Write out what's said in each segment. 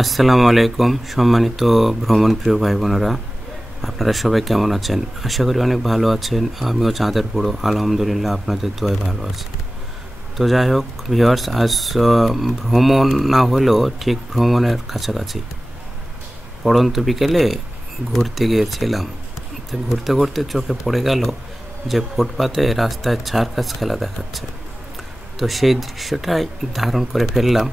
আসসালামু আলাইকুম সম্মানিত ভ্রমণ প্রিয় ভাই বোনেরা, আপনারা সবাই কেমন আছেন? আশা করি অনেক ভালো আছেন। আমিও চাঁদের পুরো আলহামদুলিল্লাহ আপনাদের দোয়ায় ভালো আছি। তো যাই হোক ভিউয়ার্স, আজ ভ্রমণ না হলেও ঠিক ভ্রমণের কাছাকাছি পড়ন্ত বিকেলে ঘুরতে গিয়েছিলাম। তো ঘুরতে ঘুরতে চোখে পড়ে গেল যে ফুটপাতে রাস্তায় সার্কাস খেলা দেখাচ্ছে। তো সেই দৃশ্যটাই ধারণ করে ফেললাম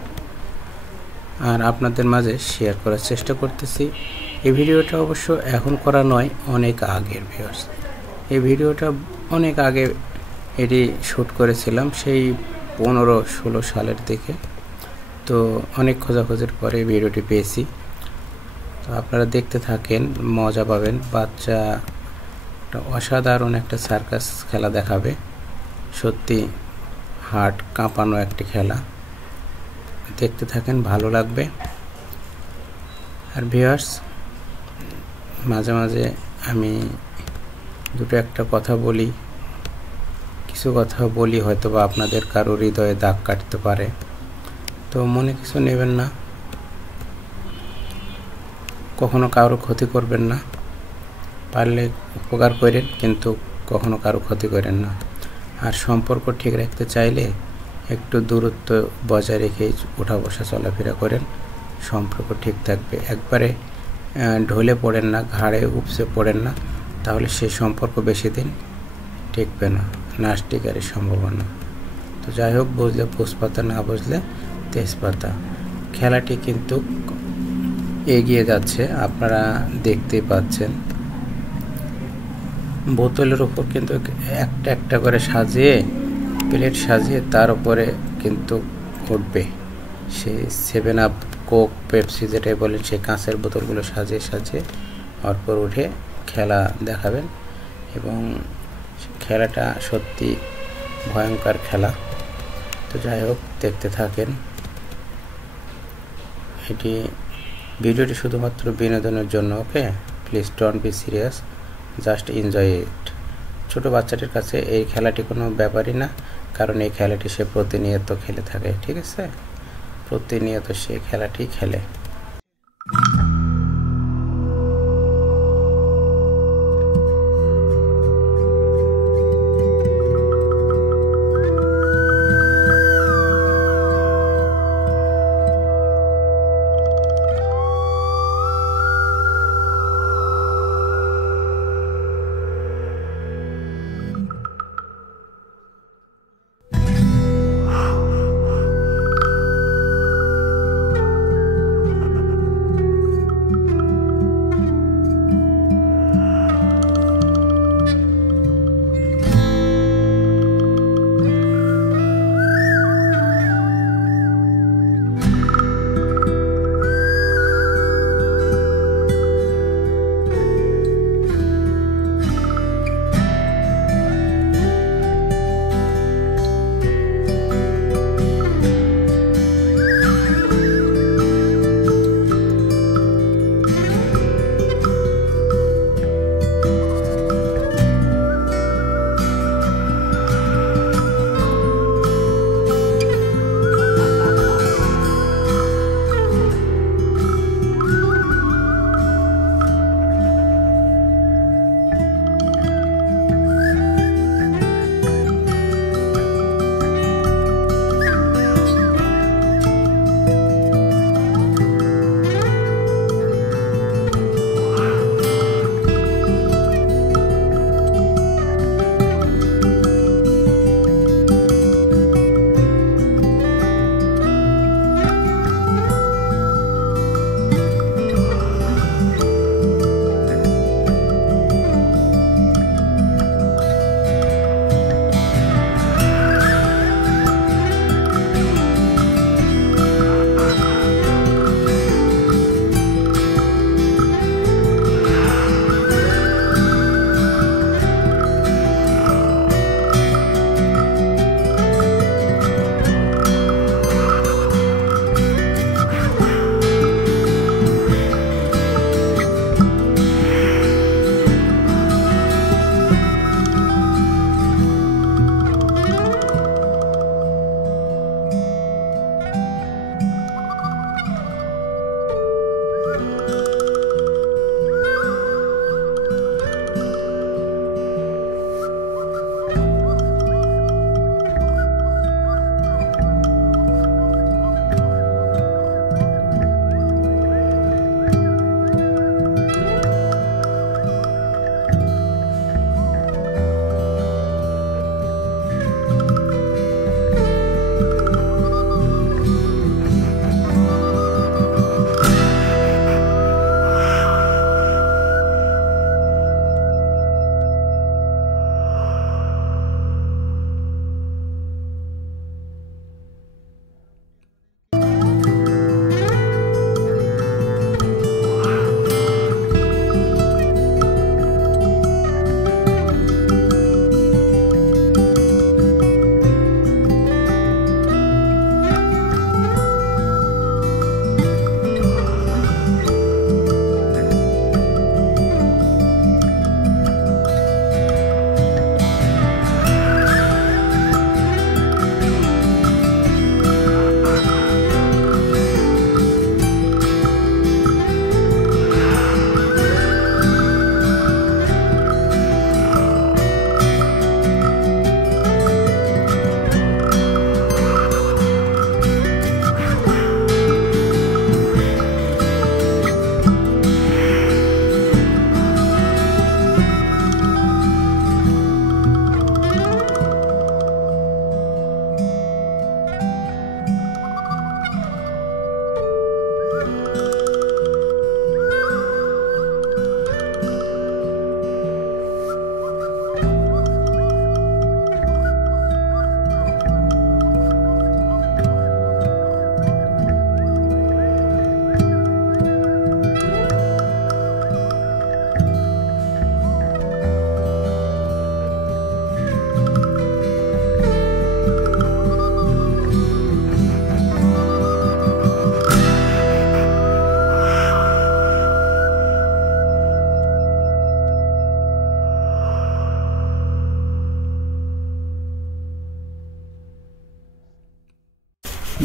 আর আপনাদের মাঝে শেয়ার করার চেষ্টা করতেছি। এই ভিডিওটা অবশ্য এখন করা নয়, অনেক আগের ভিউয়ার্স। এই ভিডিওটা অনেক আগে এটি শ্যুট করেছিলাম, সেই 15-16 সালের দিকে। তো অনেক খোঁজাখুঁজির পরে ভিডিওটি পেয়েছি। তো আপনারা দেখতে থাকেন, মজা পাবেন। বাচ্চা অসাধারণ একটা সার্কাস খেলা দেখাবে, সত্যি হার্ট কাঁপানো একটি খেলা। দেখতে থাকেন, ভালো লাগবে। আর ভিউয়ার্স, মাঝে মাঝে আমি দুটো একটা কথা বলি, কিছু কথা বলি হয়তো বা আপনাদের কারো হৃদয়ে দাগ কাটতে পারে, তো মনে কিছু নেবেন না। কখনো কারো ক্ষতি করবেন না, পারলে উপকার করেন, কিন্তু কখনো কারো ক্ষতি করেন না। আর সম্পর্ক ঠিক রাখতে চাইলে একটু দূরত্ব বজায় রেখেই ওঠা বসা চলাফেরা করেন, সম্পর্ক ঠিক থাকবে। একবারে ঢলে পড়েন না, ঘাড়ে উপসে পড়েন না, তাহলে সেই সম্পর্ক বেশি দিন টিকবে না, নাস্তিকারের সম্ভাবনা। তো যাই হোক, বুঝলে পুষ্পাতা, না বুঝলে তেজপাতা। খেলাটি কিন্তু এগিয়ে যাচ্ছে, আপনারা দেখতেই পাচ্ছেন। বোতলের উপর কিন্তু একটা একটা করে সাজিয়ে, প্লেট সাজিয়ে তার উপরে কিন্তু উঠবে সেই 7 আপ, কোক, পেপসি যেটাই বলেন, সেই কাঁচের বোতলগুলো সাজিয়ে সাজিয়ে অরপর উঠে খেলা দেখাবেন। এবং খেলাটা সত্যি ভয়ঙ্কর খেলা। তো যাই হোক, দেখতে থাকেন। ভিডিওটি শুধুমাত্র বিনোদনের জন্য, okay? Please don't be serious, just enjoy it. ছোটো বাচ্চাটির কাছে এই খেলাটি কোনো ব্যাপারই না, কারণ এই খেলাটি সে প্রতিনিয়ত খেলে থাকে, ঠিক আছে? প্রতিনিয়ত সে খেলাটি খেলে।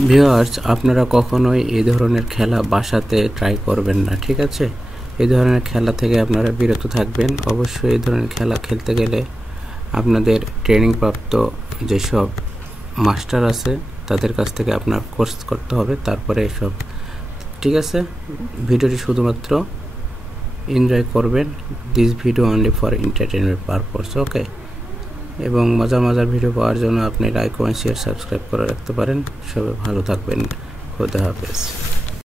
ভিউয়ার্স, আপনারা কখনোই এই ধরনের খেলা বাসাতে ট্রাই করবেন না, ঠিক আছে? এই ধরনের খেলা থেকে আপনারা বিরত থাকবেন। অবশ্যই এই ধরনের খেলা খেলতে গেলে আপনাদের ট্রেনিং প্রাপ্ত যেসব মাস্টার আছে তাদের কাছ থেকে আপনার কোর্স করতে হবে, তারপরে এসব, ঠিক আছে? ভিডিওটি শুধুমাত্র এনজয় করবেন। This video only for entertainment purpose, okay? এবং মজার ভিডিও পাওয়ার জন্য আপনি লাইক কমেন্ট শেয়ার সাবস্ক্রাইব করে রাখতে পারেন। সবাই ভালো থাকবেন। খোদা হাফেজ।